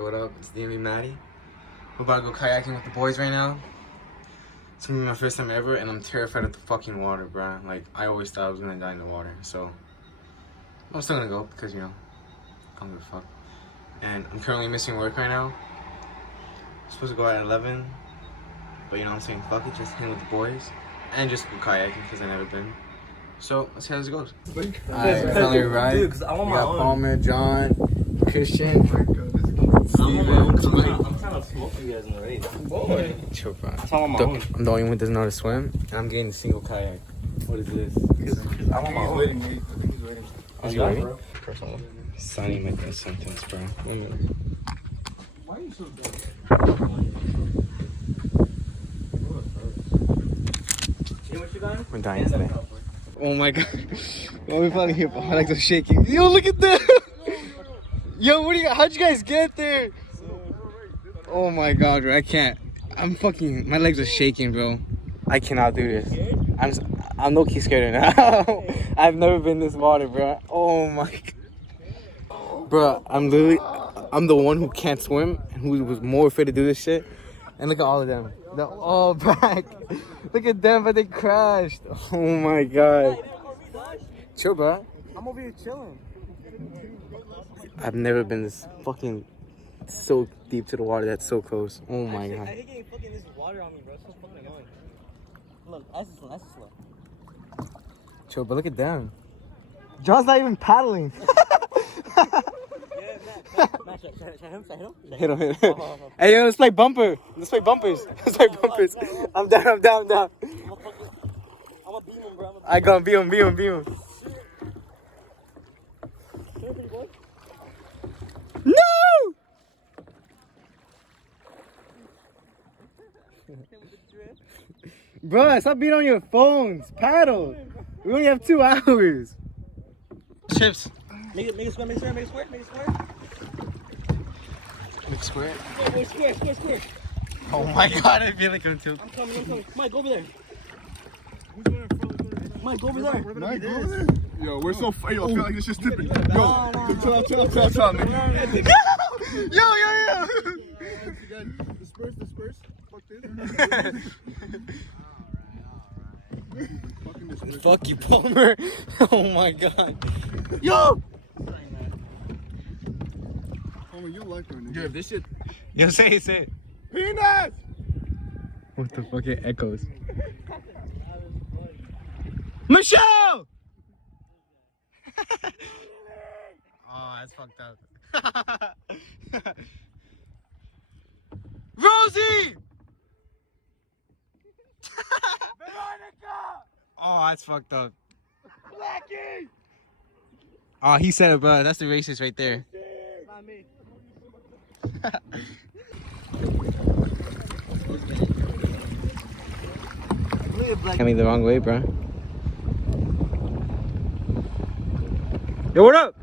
What up? It's DMV Maddie. We're about to go kayaking with the boys right now. It's gonna be my first time ever, and I'm terrified of the fucking water, bruh. Like, I always thought I was gonna die in the water, so I'm still gonna go because, you know, I don't give a fuck. And I'm currently missing work right now. I'm supposed to go at 11, but you know what I'm saying? Fuck it, just hang with the boys and just go kayaking because I've never been. So let's see how this goes. Alright, finally arrived. Dude, cause I want my own. Palmer, John, Christian. I'm trying to smoke you guys in the race. Boy. Chill, bro. I'm the only one who doesn't know how to swim, and I'm getting a single kayak. What is this? Cause I want my own. He's waiting. Are you waiting? Sonny made that sentence, bro. 1 minute. Why are you so dumb? We're dying today. Oh my god. Well, we finally hit. My legs are shaking. Yo, look at that. Yo, what do you? How'd you guys get there? Oh my god, bro. I can't. I'm fucking. My legs are shaking, bro. I cannot do this. I'm low-key scared right now. I've never been in this water, bro. Oh my god. Bro, I'm the one who can't swim and who was more afraid to do this shit. And look at all of them. They're all back. Look at them, but they crashed. Oh my god. Chill, bro. I'm over here chilling. I've never been this fucking so deep to the water that's so close. Oh my god. I hate getting fucking this water on me, bro. It's so fucking annoying. Look, nice and slow. Chill, but look at them. John's not even paddling. Hit him. Hey, yo, let's play bumper. Let's play bumpers. Let's play bumpers. I'm down. I'm gonna beam him, bro. I gonna beat him. No! Bro, stop being on your phones. Paddle. We only have 2 hours. Chips. Make it square. Square. Oh my god, I feel like I'm tilted. I'm coming. Mike, go over there. Mike, go over there. Yo, we're so yo, I feel like this shit's tipping. Yo, chill, nigga. Yo. Disperse. Fuck this. Fuck you, Palmer. Oh my god. Yo! Palmer, you like her, nigga. Dude, if this shit. Yo, say it. Peanuts! What the fuck? It echoes. Michelle! Oh, that's fucked up. Rosie! Veronica! Oh, that's fucked up. Blackie! Oh, he said it, bro. That's the racist right there. Not me. Came the wrong way, bro. Yo, what up?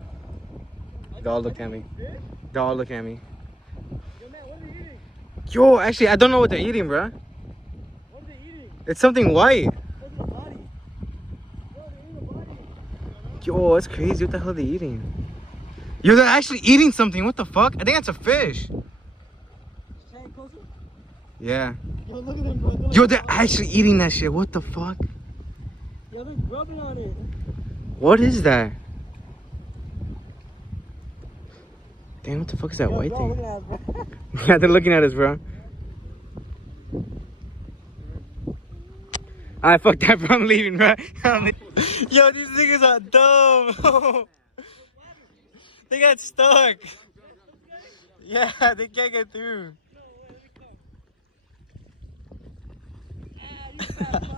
Dog, look at me. Yo, man, what are you eating? Yo, actually, I don't know what they're eating, bro. What are they eating? It's something white. What's in the body? Yo, they're eating the body. Yo, that's crazy. What the hell are they eating? Yo, they're actually eating something. What the fuck? I think that's a fish. Try it closer. Yeah. Yo, look at them, bro. Yo, they're actually eating that shit. What the fuck? Yo, they're grubbing on it. What is that? Damn, what the fuck is that white bro, thing? look at us, bro. Yeah, they're looking at us, bro. Alright, fuck that, bro. I'm leaving, bro. Yo, these niggas are dumb. They got stuck. Yeah, they can't get through. You fat fuck.